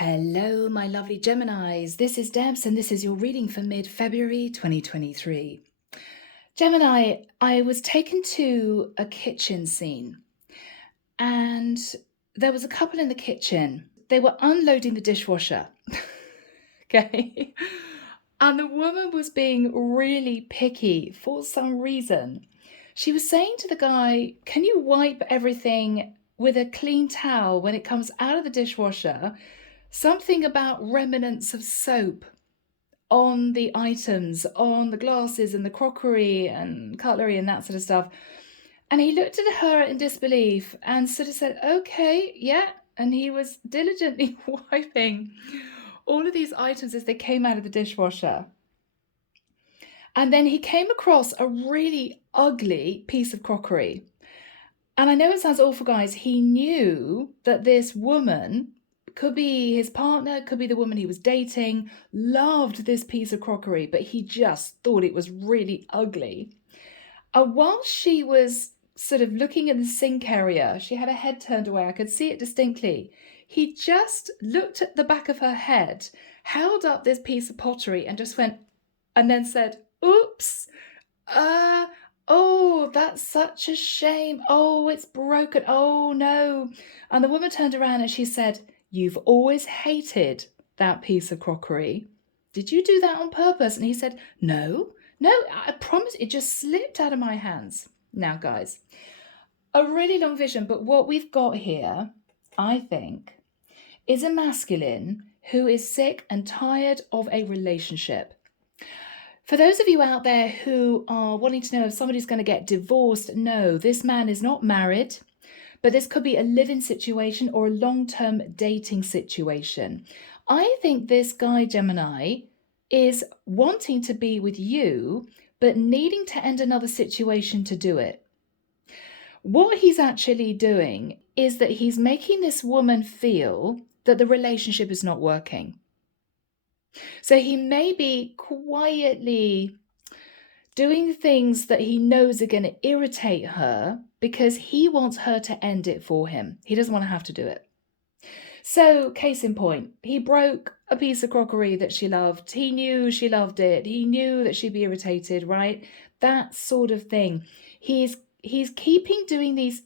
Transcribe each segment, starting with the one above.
Hello, my lovely Geminis. This is Debs, and this is your reading for mid-February 2023. Gemini, I was taken to a kitchen scene, and there was a couple in the kitchen. They were unloading the dishwasher. Okay. And the woman was being really picky for some reason. She was saying to the guy, "Can you wipe everything with a clean towel when it comes out of the dishwasher?" Something about remnants of soap on the items, on the glasses and the crockery and cutlery and that sort of stuff. And he looked at her in disbelief and sort of said, "Okay, yeah." And he was diligently wiping all of these items as they came out of the dishwasher. And then he came across a really ugly piece of crockery. And I know it sounds awful, guys. He knew that this woman, could be his partner, could be the woman he was dating, loved this piece of crockery, but he just thought it was really ugly. And while she was sort of looking at the sink area, she had her head turned away. I could see it distinctly. He just looked at the back of her head, held up this piece of pottery and just went, and then said, "Oops, oh, that's such a shame. Oh, it's broken. Oh, no." And the woman turned around and she said, "You've always hated that piece of crockery. Did you do that on purpose?" And he said, "No, I promise, it just slipped out of my hands." Now, guys, a really long vision, but what we've got here, I think, is a masculine who is sick and tired of a relationship. For those of you out there who are wanting to know if somebody's going to get divorced, no, this man is not married, but this could be a live-in situation or a long-term dating situation. I think this guy, Gemini, is wanting to be with you, but needing to end another situation to do it. What he's actually doing is that he's making this woman feel that the relationship is not working. So he may be quietly doing things that he knows are going to irritate her because he wants her to end it for him. He doesn't want to have to do it. So, case in point, he broke a piece of crockery that she loved. He knew she loved it. He knew that she'd be irritated, right? That sort of thing. He's keeping doing these.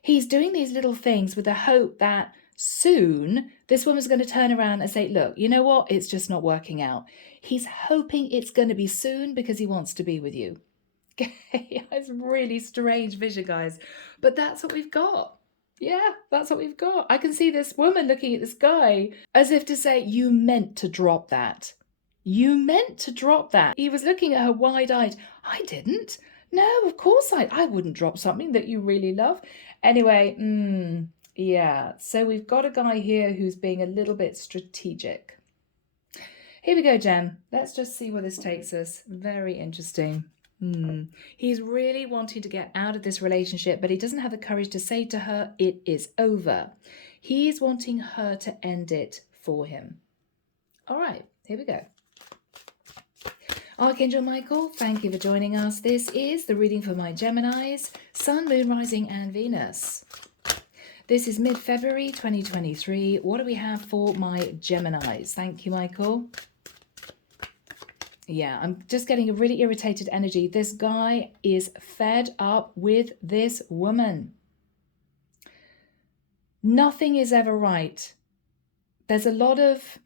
He's doing these little things with the hope that soon this woman's going to turn around and say, "Look, you know what? It's just not working out." He's hoping it's going to be soon because he wants to be with you. Okay, it's a really strange vision, guys. But that's what we've got. Yeah, that's what we've got. I can see this woman looking at this guy as if to say, "You meant to drop that. You meant to drop that." He was looking at her wide-eyed. "I didn't. No, of course I wouldn't drop something that you really love." Anyway, yeah. So we've got a guy here who's being a little bit strategic. Here we go, Jen. Let's just see where this takes us. Very interesting. He's really wanting to get out of this relationship, but he doesn't have the courage to say to her, "It is over." He's wanting her to end it for him. All right, here we go. Archangel Michael, thank you for joining us. This is the reading for my Geminis, Sun, Moon, Rising, and Venus. This is mid-February 2023. What do we have for my Geminis? Thank you, Michael. Yeah, I'm just getting a really irritated energy. This guy is fed up with this woman. Nothing is ever right. There's a lot of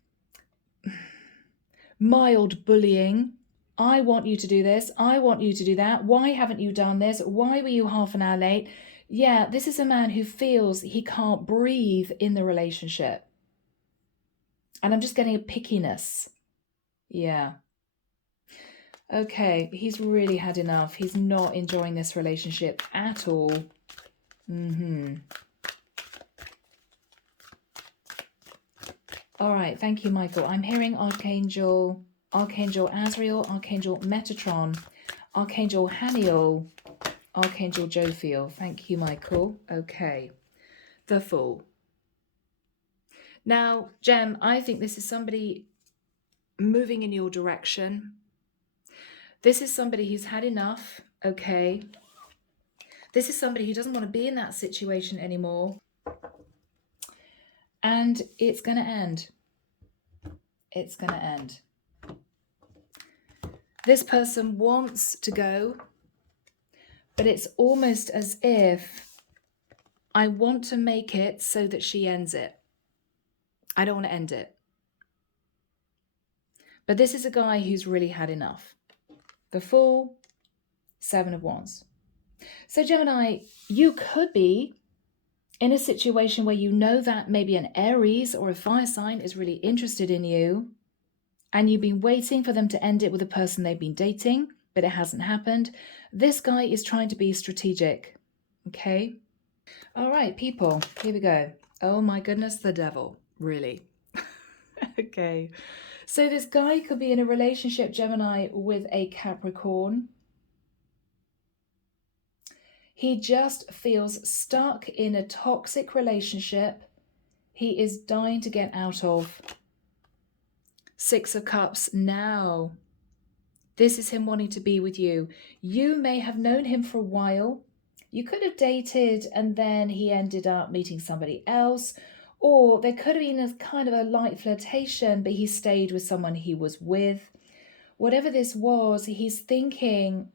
mild bullying. "I want you to do this. I want you to do that. Why haven't you done this? Why were you half an hour late?" Yeah, this is a man who feels he can't breathe in the relationship. And I'm just getting a pickiness. Yeah. Okay, he's really had enough. He's not enjoying this relationship at all. All right, thank you, Michael. I'm hearing Archangel Azrael, Archangel Metatron, Archangel Haniel, Archangel Jophiel. Thank you, Michael. Okay, the Fool. Now, Gem, I think this is somebody moving in your direction. This is somebody who's had enough, okay? This is somebody who doesn't want to be in that situation anymore. And it's going to end. It's going to end. This person wants to go, but it's almost as if I want to make it so that she ends it. I don't want to end it. But this is a guy who's really had enough. The Fool, 7 of Wands. So Gemini, you could be in a situation where you know that maybe an Aries or a fire sign is really interested in you, and you've been waiting for them to end it with a person they've been dating, but it hasn't happened. This guy is trying to be strategic. Okay? All right, people, here we go. Oh my goodness, the devil. Really? Okay. So this guy could be in a relationship, Gemini, with a Capricorn. He just feels stuck in a toxic relationship he is dying to get out of. 6 of Cups now. This is him wanting to be with you. You may have known him for a while. You could have dated and then he ended up meeting somebody else. Or there could have been a kind of a light flirtation, but he stayed with someone he was with. Whatever this was, he's thinking,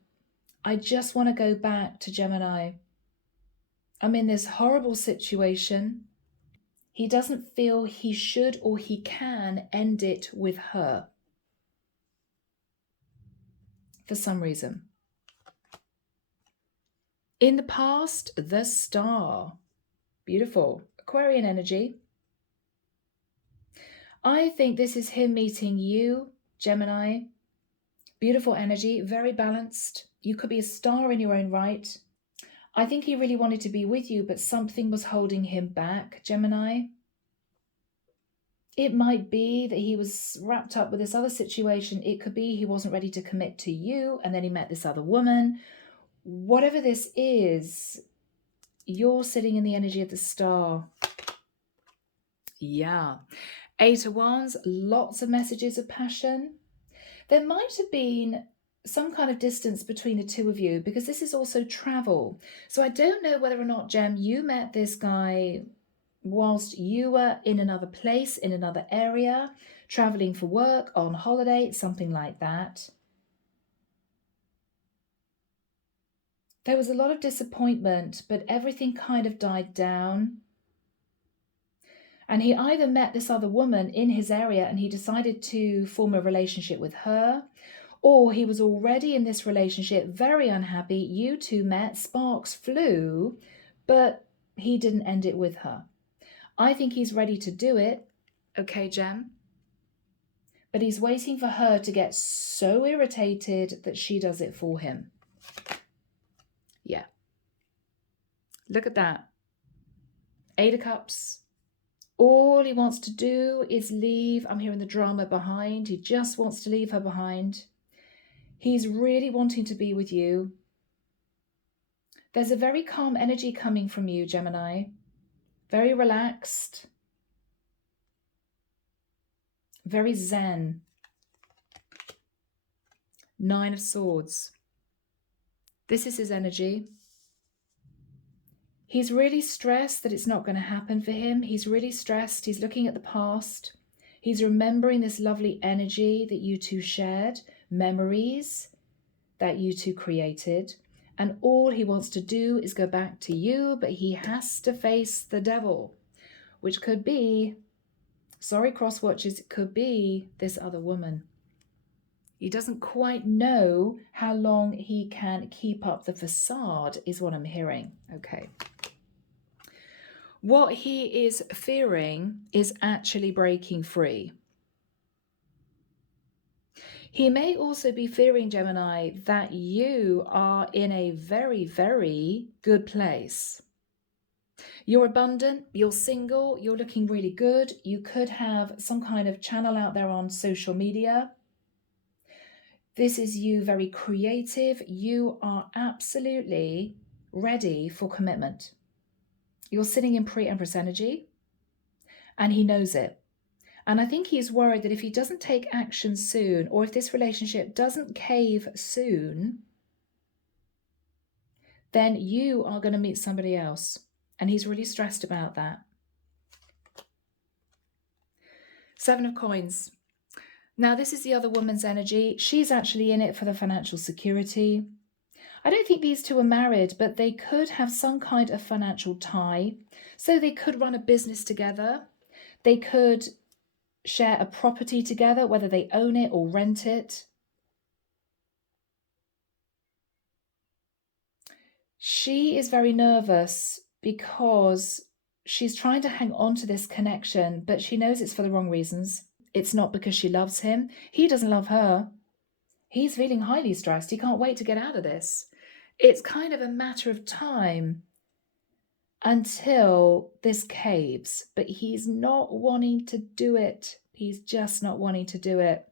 I just want to go back to Gemini. I'm in this horrible situation. He doesn't feel he should or he can end it with her. For some reason. In the past, the Star. Beautiful. Aquarian energy. I think this is him meeting you, Gemini. Beautiful energy, very balanced. You could be a star in your own right. I think he really wanted to be with you, but something was holding him back, Gemini. It might be that he was wrapped up with this other situation. It could be he wasn't ready to commit to you, and then he met this other woman. Whatever this is, you're sitting in the energy of the Star. Yeah. 8 of Wands, lots of messages of passion. There might have been some kind of distance between the two of you, because this is also travel. So I don't know whether or not, Gem, you met this guy whilst you were in another place, in another area, traveling for work, on holiday, something like that. There was a lot of disappointment, but everything kind of died down. And he either met this other woman in his area and he decided to form a relationship with her, or he was already in this relationship, very unhappy. You two met, sparks flew, but he didn't end it with her. I think he's ready to do it. Okay, Gem. But he's waiting for her to get so irritated that she does it for him. Yeah. Look at that. 8 of Cups. All he wants to do is leave. I'm hearing the drama behind. He just wants to leave her behind. He's really wanting to be with you. There's a very calm energy coming from you, Gemini. Very relaxed. Very zen. 9 of Swords. This is his energy. He's really stressed that it's not going to happen for him. He's really stressed. He's looking at the past. He's remembering this lovely energy that you two shared, memories that you two created. And all he wants to do is go back to you, but he has to face the devil, which could be, sorry, crosswatchers, it could be this other woman. He doesn't quite know how long he can keep up the facade, is what I'm hearing. Okay. What he is fearing is actually breaking free. He may also be fearing, Gemini, that you are in a very, very good place. You're abundant, you're single, you're looking really good. You could have some kind of channel out there on social media. This is you, very creative. You are absolutely ready for commitment. You're sitting in pre-Empress energy, and he knows it. And I think he's worried that if he doesn't take action soon, or if this relationship doesn't cave soon, then you are going to meet somebody else. And he's really stressed about that. Seven of Coins. Now, this is the other woman's energy. She's actually in it for the financial security. I don't think these two are married, but they could have some kind of financial tie. So they could run a business together. They could share a property together, whether they own it or rent it. She is very nervous because she's trying to hang on to this connection, but she knows it's for the wrong reasons. It's not because she loves him. He doesn't love her. He's feeling highly stressed. He can't wait to get out of this. It's kind of a matter of time until this caves, but he's not wanting to do it. He's just not wanting to do it.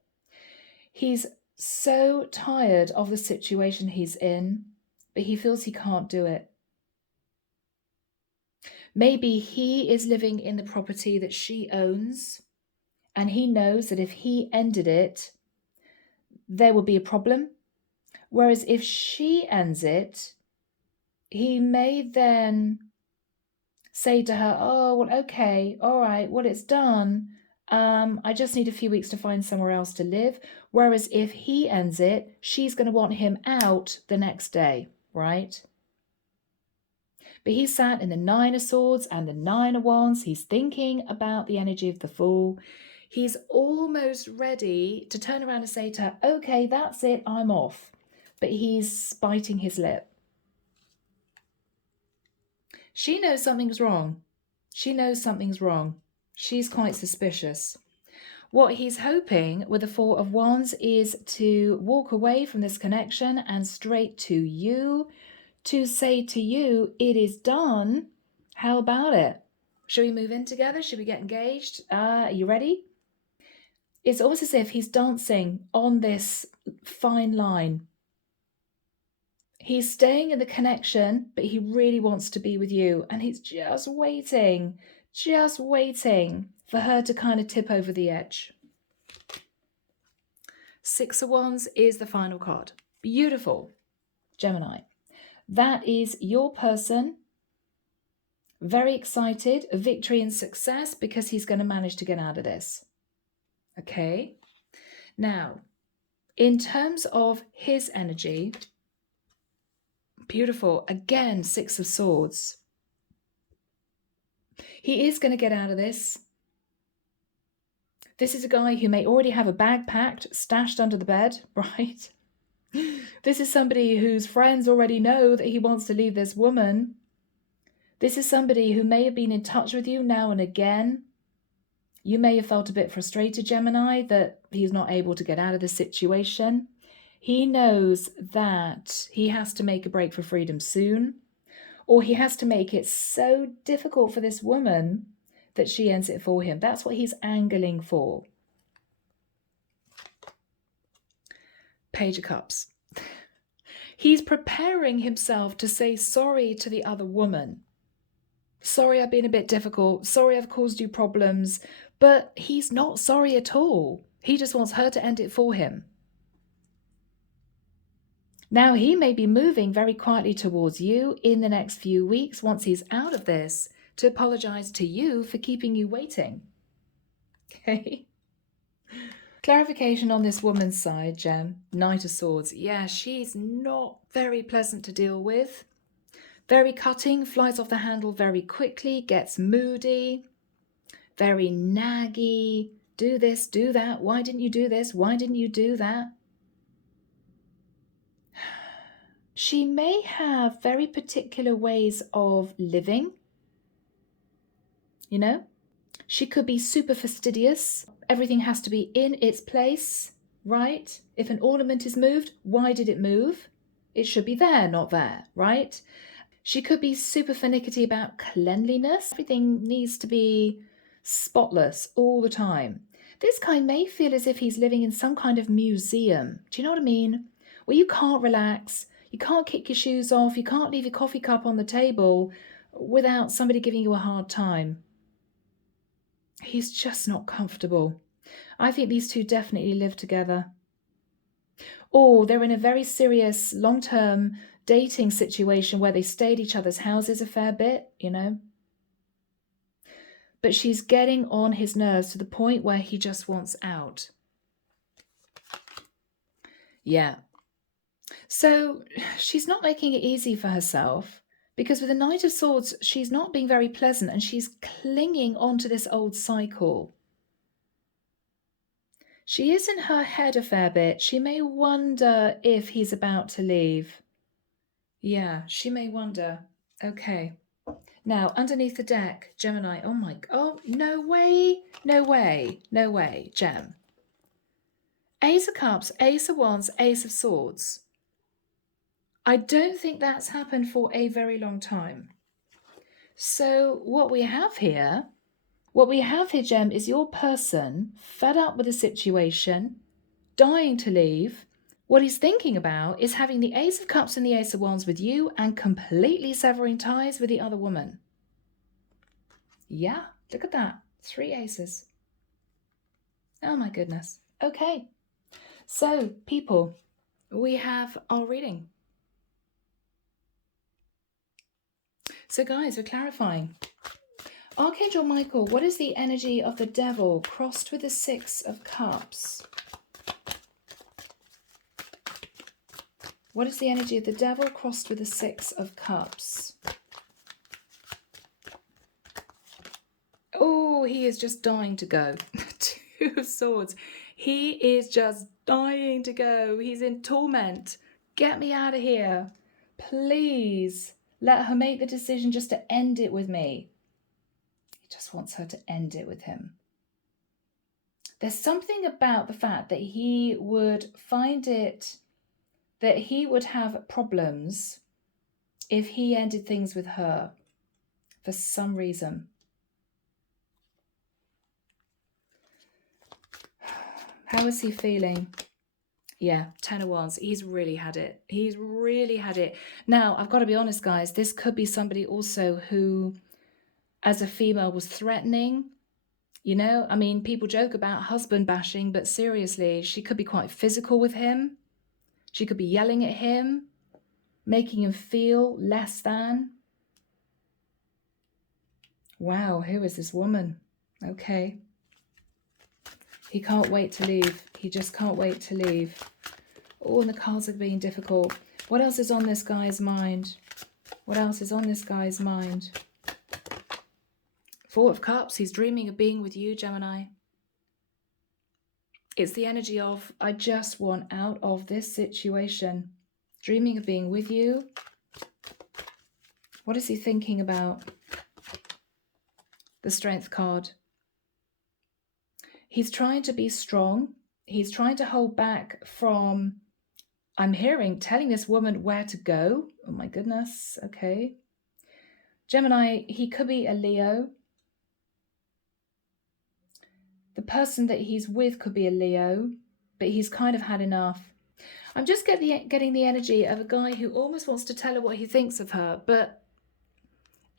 He's so tired of the situation he's in, but he feels he can't do it. Maybe he is living in the property that she owns, and he knows that if he ended it, there would be a problem. Whereas if she ends it, he may then say to her, oh, well, okay, all right, well, it's done. I just need a few weeks to find somewhere else to live. Whereas if he ends it, she's going to want him out the next day, right? But he's sat in the Nine of Swords and the Nine of Wands. He's thinking about the energy of the Fool. He's almost ready to turn around and say to her, okay, that's it, I'm off. But he's biting his lip. She knows something's wrong. She knows something's wrong. She's quite suspicious. What he's hoping with the Four of Wands is to walk away from this connection and straight to you, to say to you, it is done. How about it? Should we move in together? Should we get engaged? Are you ready? It's almost as if he's dancing on this fine line. He's staying in the connection, but he really wants to be with you. And he's just waiting for her to kind of tip over the edge. Six of Wands is the final card. Beautiful, Gemini. That is your person. Very excited, a victory and success because he's going to manage to get out of this. Okay. Now, in terms of his energy, beautiful. Again, Six of Swords. He is going to get out of this. This is a guy who may already have a bag packed, stashed under the bed, right? This is somebody whose friends already know that he wants to leave this woman. This is somebody who may have been in touch with you now and again. You may have felt a bit frustrated, Gemini, that he's not able to get out of the situation. He knows that he has to make a break for freedom soon, or he has to make it so difficult for this woman that she ends it for him. That's what he's angling for. Page of Cups. He's preparing himself to say sorry to the other woman. Sorry, I've been a bit difficult. Sorry, I've caused you problems. But he's not sorry at all. He just wants her to end it for him. Now, he may be moving very quietly towards you in the next few weeks once he's out of this to apologize to you for keeping you waiting. Okay. Clarification on this woman's side, Gem. Knight of Swords. Yeah, she's not very pleasant to deal with. Very cutting, flies off the handle very quickly, gets moody, very naggy. Do this, do that. Why didn't you do this? Why didn't you do that? She may have very particular ways of living. You know, she could be super fastidious. Everything has to be in its place, right? If an ornament is moved, why did it move? It should be there, not there, right? She could be super finicky about cleanliness. Everything needs to be spotless all the time. This guy may feel as if he's living in some kind of museum. Do you know what I mean? Where you can't relax, you can't kick your shoes off, you can't leave your coffee cup on the table without somebody giving you a hard time. He's just not comfortable. I think these two definitely live together. Or they're in a very serious long-term dating situation where they stay at each other's houses a fair bit, you know. but she's getting on his nerves to the point where he just wants out. Yeah. So she's not making it easy for herself, because with the Knight of Swords, she's not being very pleasant and she's clinging onto this old cycle. She is in her head a fair bit. She may wonder if he's about to leave. Yeah, she may wonder. Okay. Now, underneath the deck, Gemini. Oh my, oh, no way, no way, no way, Gem. Ace of Cups, Ace of Wands, Ace of Swords. I don't think that's happened for a very long time. So what we have here, Gem, is your person fed up with the situation, dying to leave. What he's thinking about is having the Ace of Cups and the Ace of Wands with you and completely severing ties with the other woman. Yeah, look at that. 3 aces. Oh my goodness. Okay. So, people, we have our reading. So, guys, we're clarifying. Archangel Michael, what is the energy of the devil crossed with the 6 of Cups? What is the energy of the devil crossed with the 6 of Cups? Oh, he is just dying to go. 2 of Swords. He is just dying to go. He's in torment. Get me out of here. Please let her make the decision just to end it with me. He just wants her to end it with him. There's something about the fact that he would find it, that he would have problems if he ended things with her for some reason. How is he feeling? Yeah, 10 of Wands. He's really had it. He's really had it. Now, I've got to be honest, guys. This could be somebody also who, as a female, was threatening. You know, I mean, people joke about husband bashing, but seriously, she could be quite physical with him. She could be yelling at him, making him feel less than. Wow, who is this woman? Okay. He can't wait to leave. He just can't wait to leave. Oh, and the cards are being difficult. What else is on this guy's mind? What else is on this guy's mind? 4 of Cups. He's dreaming of being with you, Gemini. It's the energy of, I just want out of this situation. Dreaming of being with you. What is he thinking about? The Strength card. He's trying to be strong. He's trying to hold back from, I'm hearing, telling this woman where to go. Oh my goodness. Okay. Gemini, he could be a Leo. The person that he's with could be a Leo, but he's kind of had enough. I'm just getting the energy of a guy who almost wants to tell her what he thinks of her, but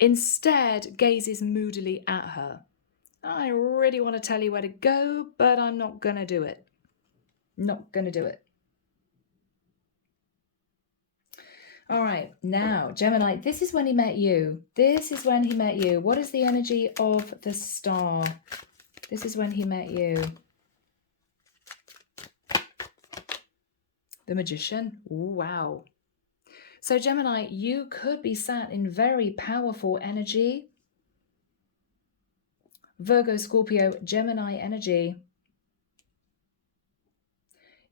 instead gazes moodily at her. I really want to tell you where to go, but I'm not going to do it. Not going to do it. All right, now, Gemini, this is when he met you. This is when he met you. What is the energy of the Star? This is when he met you. The Magician. Ooh, wow. So, Gemini, you could be sat in very powerful energy. Virgo, Scorpio, Gemini energy.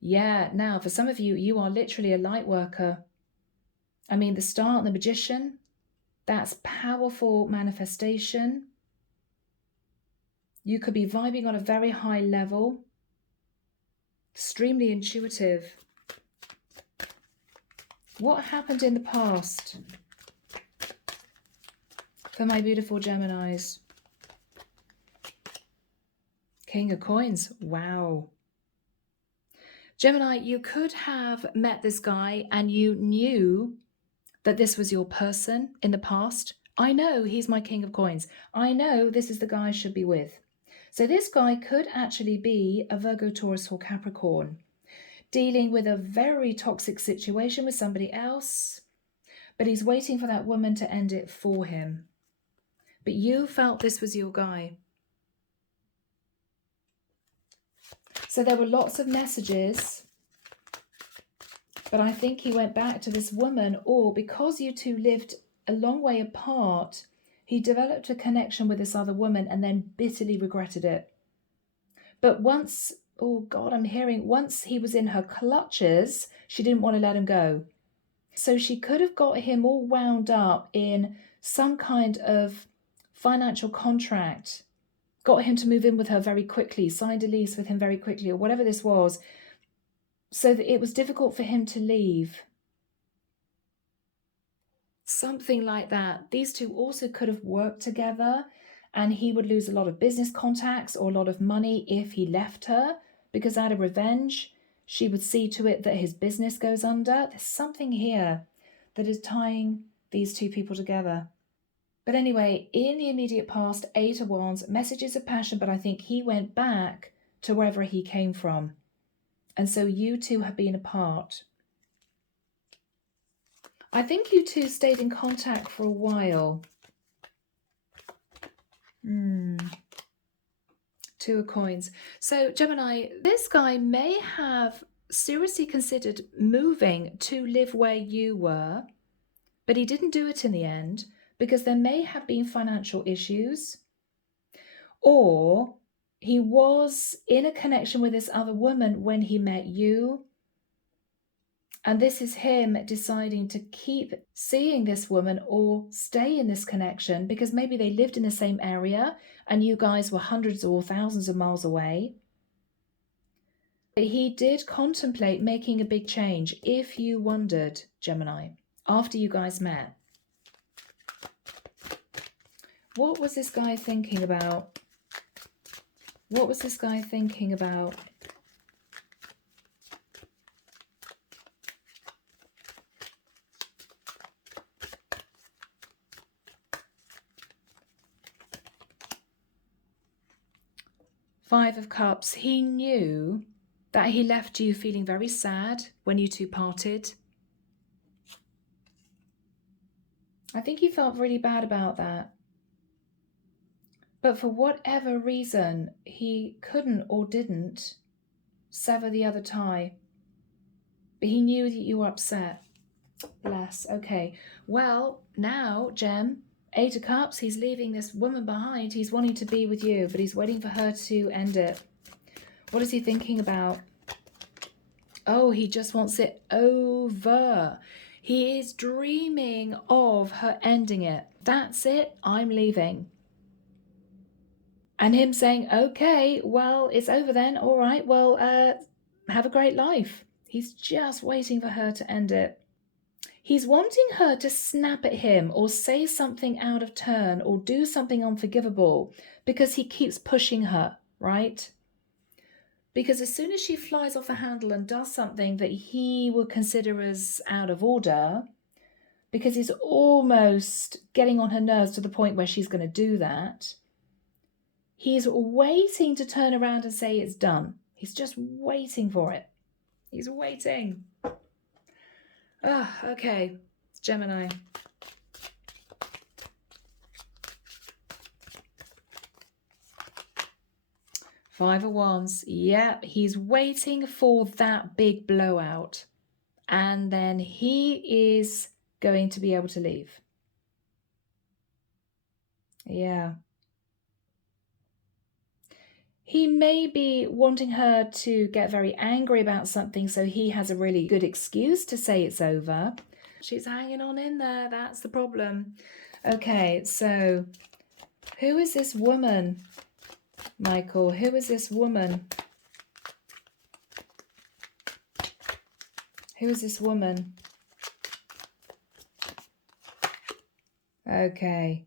Yeah, now for some of you, you are literally a light worker. I mean, the Star and the Magician, that's powerful manifestation. You could be vibing on a very high level. Extremely intuitive. What happened in the past for my beautiful Geminis? King of Coins. Wow. Gemini, you could have met this guy and you knew that this was your person in the past. I know he's my King of Coins. I know this is the guy I should be with. So this guy could actually be a Virgo, Taurus, or Capricorn, dealing with a very toxic situation with somebody else, but he's waiting for that woman to end it for him. But you felt this was your guy. So there were lots of messages, but I think he went back to this woman, or because you two lived a long way apart, he developed a connection with this other woman and then bitterly regretted it. But once, oh God, once he was in her clutches, she didn't want to let him go. So she could have got him all wound up in some kind of financial contract, got him to move in with her very quickly, signed a lease with him very quickly, or whatever this was, so that it was difficult for him to leave. Something like that. These two also could have worked together, and he would lose a lot of business contacts or a lot of money if he left her, because out of revenge, she would see to it that his business goes under. There's something here that is tying these two people together. But anyway, in the immediate past, 8 of Wands, messages of passion, but I think he went back to wherever he came from. And so you two have been apart. I think you two stayed in contact for a while. 2 of Coins. So Gemini, this guy may have seriously considered moving to live where you were, but he didn't do it in the end because there may have been financial issues, or he was in a connection with this other woman when he met you. And this is him deciding to keep seeing this woman or stay in this connection because maybe they lived in the same area and you guys were hundreds or thousands of miles away. He did contemplate making a big change, if you wondered, Gemini, after you guys met. What was this guy thinking about? What was this guy thinking about? Five of Cups. He knew that he left you feeling very sad when you two parted. I think he felt really bad about that. But for whatever reason, he couldn't or didn't sever the other tie. But he knew that you were upset. Bless. Okay. Well, now, Gem, 8 of Cups, he's leaving this woman behind. He's wanting to be with you, but he's waiting for her to end it. What is he thinking about? Oh, he just wants it over. He is dreaming of her ending it. That's it. I'm leaving. And him saying, okay, well, it's over then. All right, well, have a great life. He's just waiting for her to end it. He's wanting her to snap at him or say something out of turn or do something unforgivable because he keeps pushing her, right? Because as soon as she flies off the handle and does something that he would consider as out of order, because he's almost getting on her nerves to the point where she's going to do that, he's waiting to turn around and say it's done. He's just waiting for it. He's waiting. Okay. It's Gemini. Five of Wands. Yep, he's waiting for that big blowout. And then he is going to be able to leave. Yeah. He may be wanting her to get very angry about something, so he has a really good excuse to say it's over. She's hanging on in there. That's the problem. Okay, so who is this woman, Michael? Who is this woman? Who is this woman? Okay.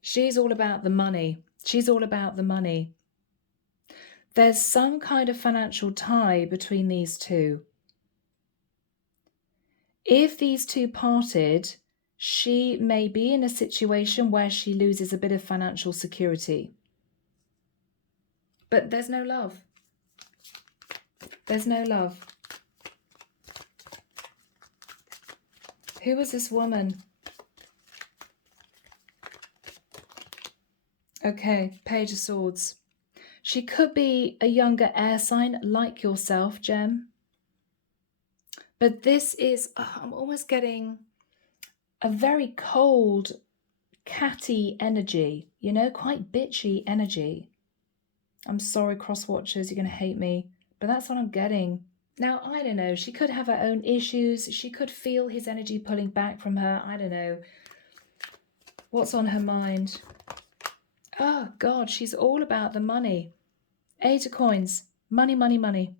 She's all about the money. She's all about the money. There's some kind of financial tie between these two. If these two parted, she may be in a situation where she loses a bit of financial security. But there's no love. There's no love. Who was this woman? Okay, Page of Swords. She could be a younger air sign like yourself, Gem. But this is, I'm almost getting a very cold, catty energy, you know, quite bitchy energy. I'm sorry, cross-watchers, you're going to hate me, but that's what I'm getting. Now, I don't know, she could have her own issues. She could feel his energy pulling back from her. I don't know. What's on her mind? Oh, God, she's all about the money. 8 of coins. Money, money, money.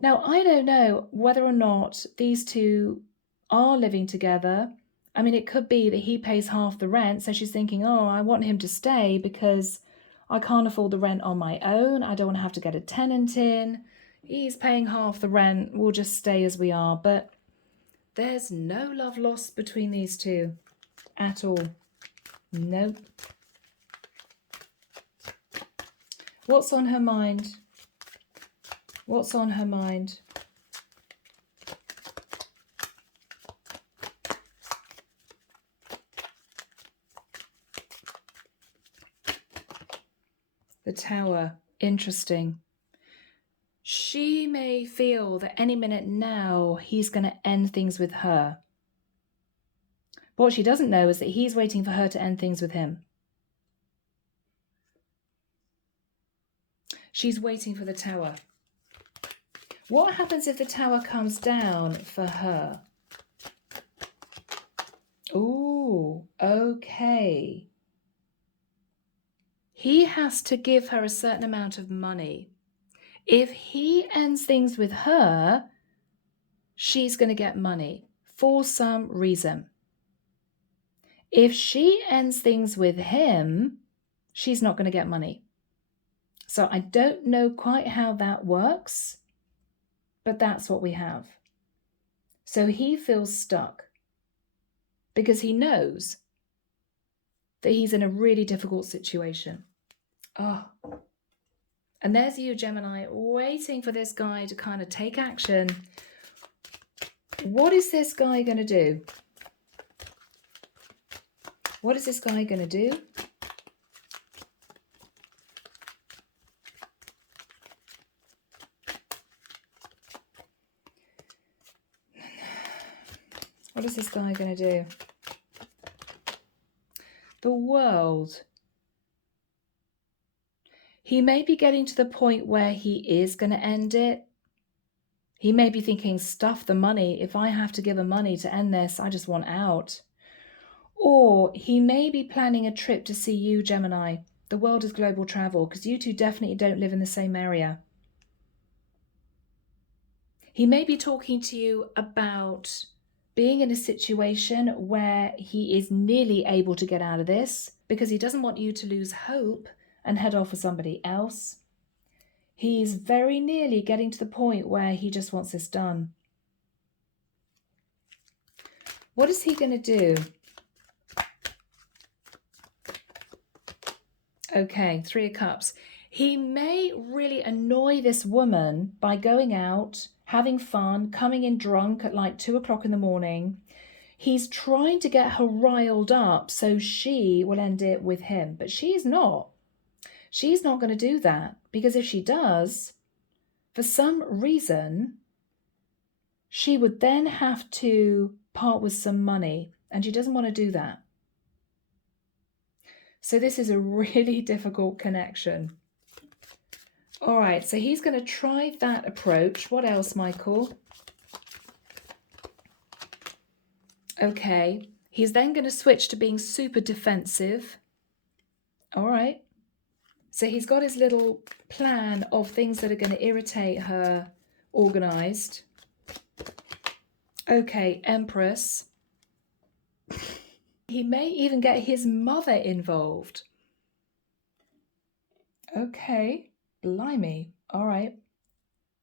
Now, I don't know whether or not these two are living together. I mean, it could be that he pays half the rent, so she's thinking, oh, I want him to stay because I can't afford the rent on my own. I don't want to have to get a tenant in. He's paying half the rent. We'll just stay as we are. But there's no love lost between these two at all. Nope. What's on her mind? What's on her mind? The Tower. Interesting. She may feel that any minute now he's going to end things with her. But what she doesn't know is that he's waiting for her to end things with him. She's waiting for the Tower. What happens if the Tower comes down for her? Ooh, okay. He has to give her a certain amount of money. If he ends things with her, she's going to get money for some reason. If she ends things with him, she's not going to get money. So I don't know quite how that works, but that's what we have. So he feels stuck because he knows that he's in a really difficult situation. Oh, and there's you, Gemini, waiting for this guy to kind of take action. What is this guy going to do? What is this guy going to do? What is this guy going to do? The World. He may be getting to the point where he is going to end it. He may be thinking, stuff the money. If I have to give him money to end this, I just want out. Or he may be planning a trip to see you, Gemini. The World is global travel, because you two definitely don't live in the same area. He may be talking to you about being in a situation where he is nearly able to get out of this because he doesn't want you to lose hope and head off with somebody else. He's very nearly getting to the point where he just wants this done. What is he going to do? Okay, 3 of Cups. He may really annoy this woman by going out, having fun, coming in drunk at like 2 o'clock in the morning. He's trying to get her riled up so she will end it with him, but she's not. She's not going to do that because if she does, for some reason, she would then have to part with some money, and she doesn't want to do that. So this is a really difficult connection. All right, so he's going to try that approach. What else, Michael? Okay, he's then going to switch to being super defensive. All right. So he's got his little plan of things that are going to irritate her organized. Okay, Empress. He may even get his mother involved. Okay, blimey. All right.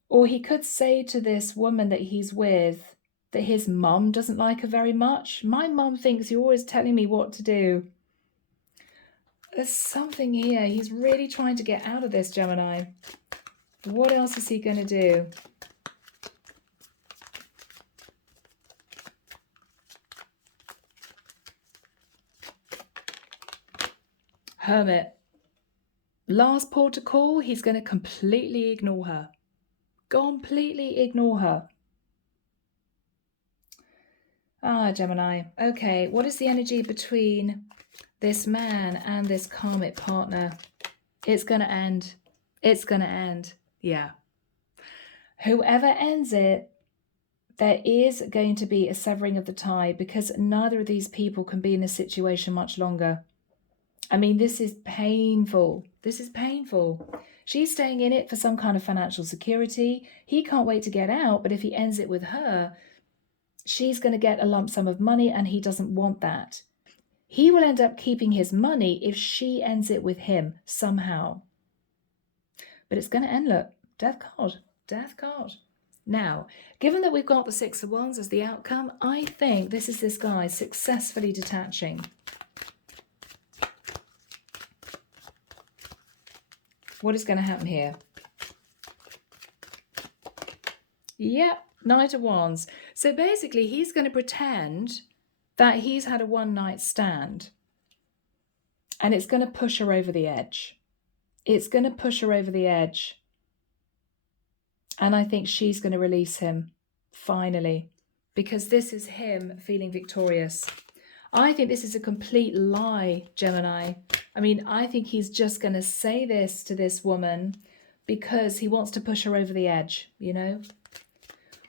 Or he could say to this woman that he's with that his mum doesn't like her very much. My mum thinks you're always telling me what to do. There's something here. He's really trying to get out of this, Gemini. What else is he going to do? Hermit. Last port to call, he's going to completely ignore her. Completely ignore her. Ah, Gemini. Okay, what is the energy between this man and this karmic partner? It's going to end. It's going to end. Yeah. Whoever ends it, there is going to be a severing of the tie because neither of these people can be in a situation much longer. I mean, this is painful. This is painful. She's staying in it for some kind of financial security. He can't wait to get out, but if he ends it with her, she's going to get a lump sum of money and he doesn't want that. He will end up keeping his money if she ends it with him somehow. But it's going to end, look, death card, death card. Now, given that we've got the Six of Wands as the outcome, I think this is this guy successfully detaching. What is going to happen here? Yep, Knight of Wands. So basically, he's going to pretend that he's had a one-night stand. And it's going to push her over the edge. It's going to push her over the edge. And I think she's going to release him, finally. Because this is him feeling victorious. I think this is a complete lie, Gemini. I mean, I think he's just going to say this to this woman because he wants to push her over the edge, you know?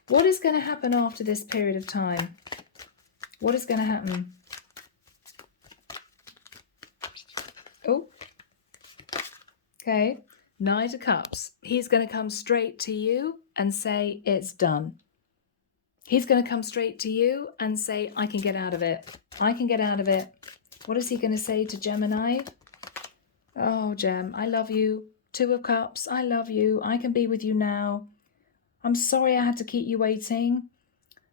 What is going to happen after this period of time? What is going to happen? Oh. Okay. Knight of Cups. He's going to come straight to you and say, it's done. He's going to come straight to you and say, I can get out of it. I can get out of it. What is he going to say to Gemini? Oh, Gem, I love you. Two of Cups, I love you. I can be with you now. I'm sorry I had to keep you waiting,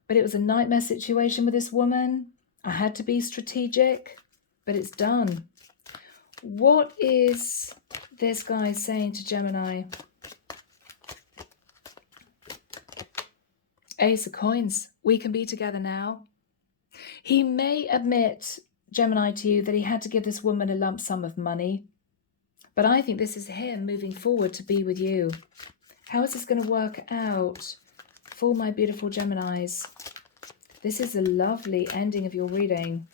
but it was a nightmare situation with this woman. I had to be strategic, but it's done. What is this guy saying to Gemini? Ace of Coins. We can be together now. He may admit, Gemini, to you that he had to give this woman a lump sum of money, but I think this is him moving forward to be with you. How is this going to work out for my beautiful Geminis? This is a lovely ending of your reading.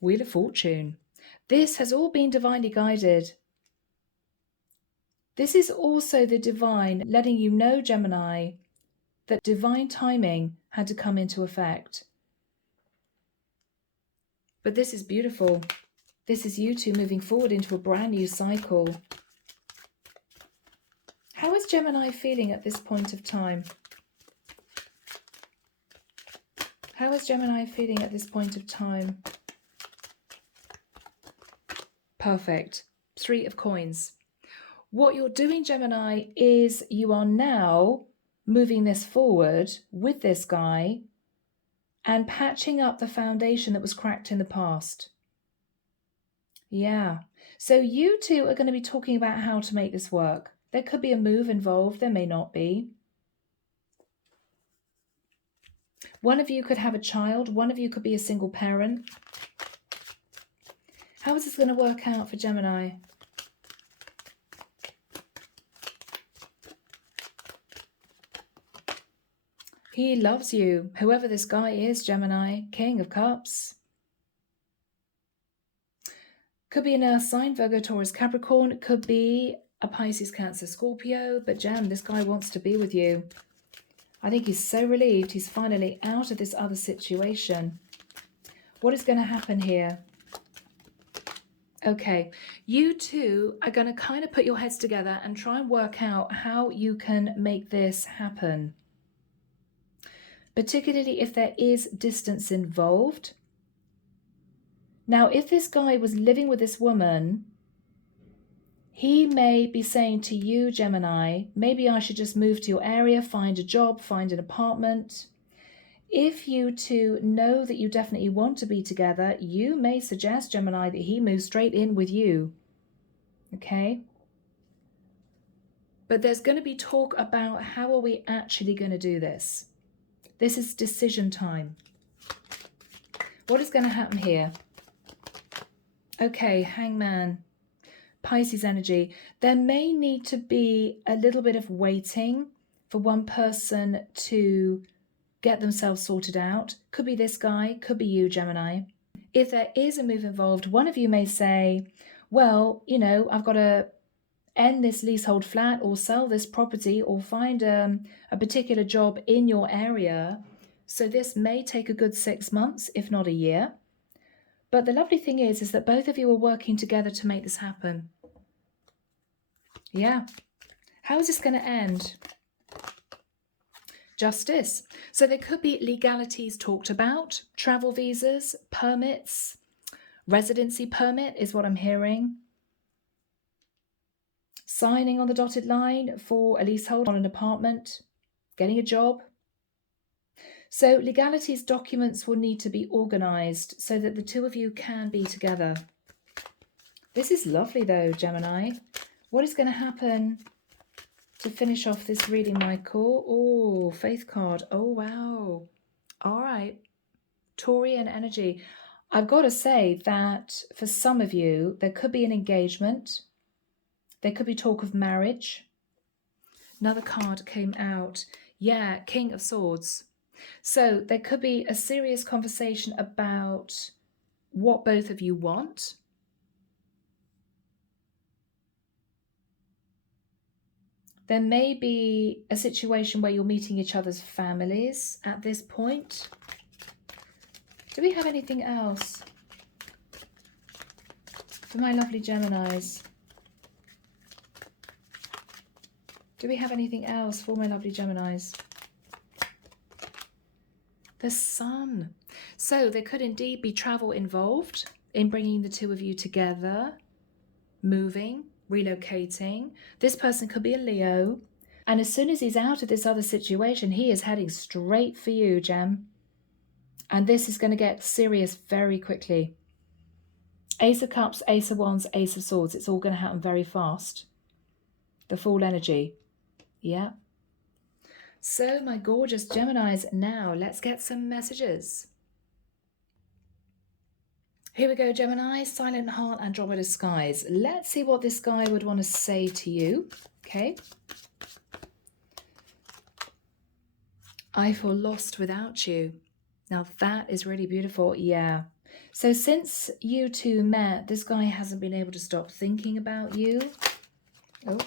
Wheel of Fortune. This has all been divinely guided. This is also the divine letting you know, Gemini, that divine timing had to come into effect. But this is beautiful. This is you two moving forward into a brand new cycle. How is Gemini feeling at this point of time? How is Gemini feeling at this point of time? Perfect. Three of Coins. What you're doing, Gemini, is you are now moving this forward with this guy and patching up the foundation that was cracked in the past. Yeah. So you two are going to be talking about how to make this work. There could be a move involved. There may not be. One of you could have a child. One of you could be a single parent. How is this going to work out for Gemini? He loves you. Whoever this guy is, Gemini, King of Cups. Could be an Earth sign, Virgo, Taurus, Capricorn. It could be a Pisces, Cancer, Scorpio. But Gem, this guy wants to be with you. I think he's so relieved he's finally out of this other situation. What is going to happen here? Okay, you two are going to kind of put your heads together and try and work out how you can make this happen. Particularly if there is distance involved. Now, if this guy was living with this woman, he may be saying to you, Gemini, maybe I should just move to your area, find a job, find an apartment. If you two know that you definitely want to be together, you may suggest, Gemini, that he moves straight in with you. Okay? But there's going to be talk about how are we actually going to do this. This is decision time. What is going to happen here? Okay, Hangman, Pisces energy. There may need to be a little bit of waiting for one person to get themselves sorted out. Could be this guy, could be you, Gemini. If there is a move involved, one of you may say, well, you know, I've got to end this leasehold flat or sell this property or find a particular job in your area. So this may take a good 6 months, if not a year. But the lovely thing is that both of you are working together to make this happen. Yeah. How is this going to end? Justice. So there could be legalities talked about, travel visas, permits, residency permit is what I'm hearing. Signing on the dotted line for a leasehold on an apartment, getting a job. So legalities documents will need to be organised so that the two of you can be together. This is lovely though, Gemini. What is going to happen to finish off this reading, Michael? Oh, Faith card. Oh, wow. All right. Taurian energy. I've got to say that for some of you, there could be an engagement. There could be talk of marriage. Another card came out. Yeah, King of Swords. So there could be a serious conversation about what both of you want. There may be a situation where you're meeting each other's families at this point. Do we have anything else for my lovely Geminis? Do we have anything else for my lovely Geminis? The Sun. So there could indeed be travel involved in bringing the two of you together, moving, relocating. This person could be a Leo. And as soon as he's out of this other situation, he is heading straight for you, Gem. And this is going to get serious very quickly. Ace of Cups, Ace of Wands, Ace of Swords. It's all going to happen very fast. The Fool energy. Yeah. So, my gorgeous Geminis, now let's get some messages. Here we go, Gemini, Silent Heart, Andromeda Skies. Let's see what this guy would want to say to you. Okay. I feel lost without you. Now that is really beautiful. Yeah. So since you two met, this guy hasn't been able to stop thinking about you. Oh.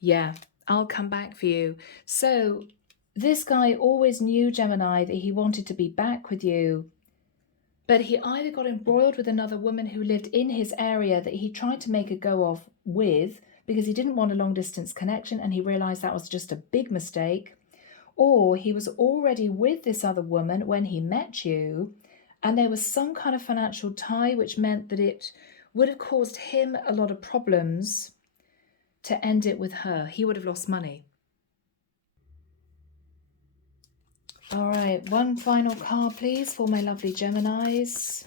Yeah. I'll come back for you. So this guy always knew, Gemini, that he wanted to be back with you. But he either got embroiled with another woman who lived in his area that he tried to make a go of with because he didn't want a long distance connection and he realized that was just a big mistake. Or he was already with this other woman when he met you and there was some kind of financial tie which meant that it would have caused him a lot of problems to end it with her. He would have lost money. All right, one final card, please, for my lovely Geminis.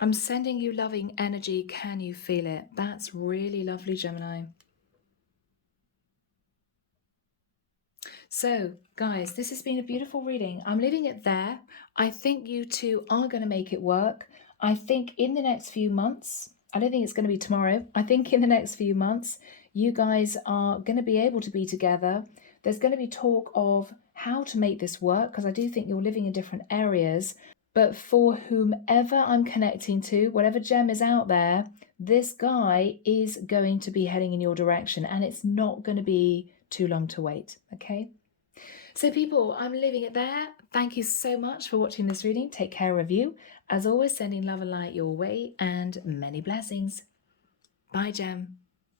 I'm sending you loving energy. Can you feel it? That's really lovely, Gemini. So, guys, this has been a beautiful reading. I'm leaving it there. I think you two are going to make it work. I think in the next few months, I don't think it's going to be tomorrow. I think in the next few months, you guys are going to be able to be together. There's going to be talk of how to make this work because I do think you're living in different areas. But for whomever I'm connecting to, whatever gem is out there, this guy is going to be heading in your direction and it's not going to be too long to wait. Okay. So people, I'm leaving it there. Thank you so much for watching this reading. Take care of you. As always, sending love and light your way and many blessings. Bye, Gem.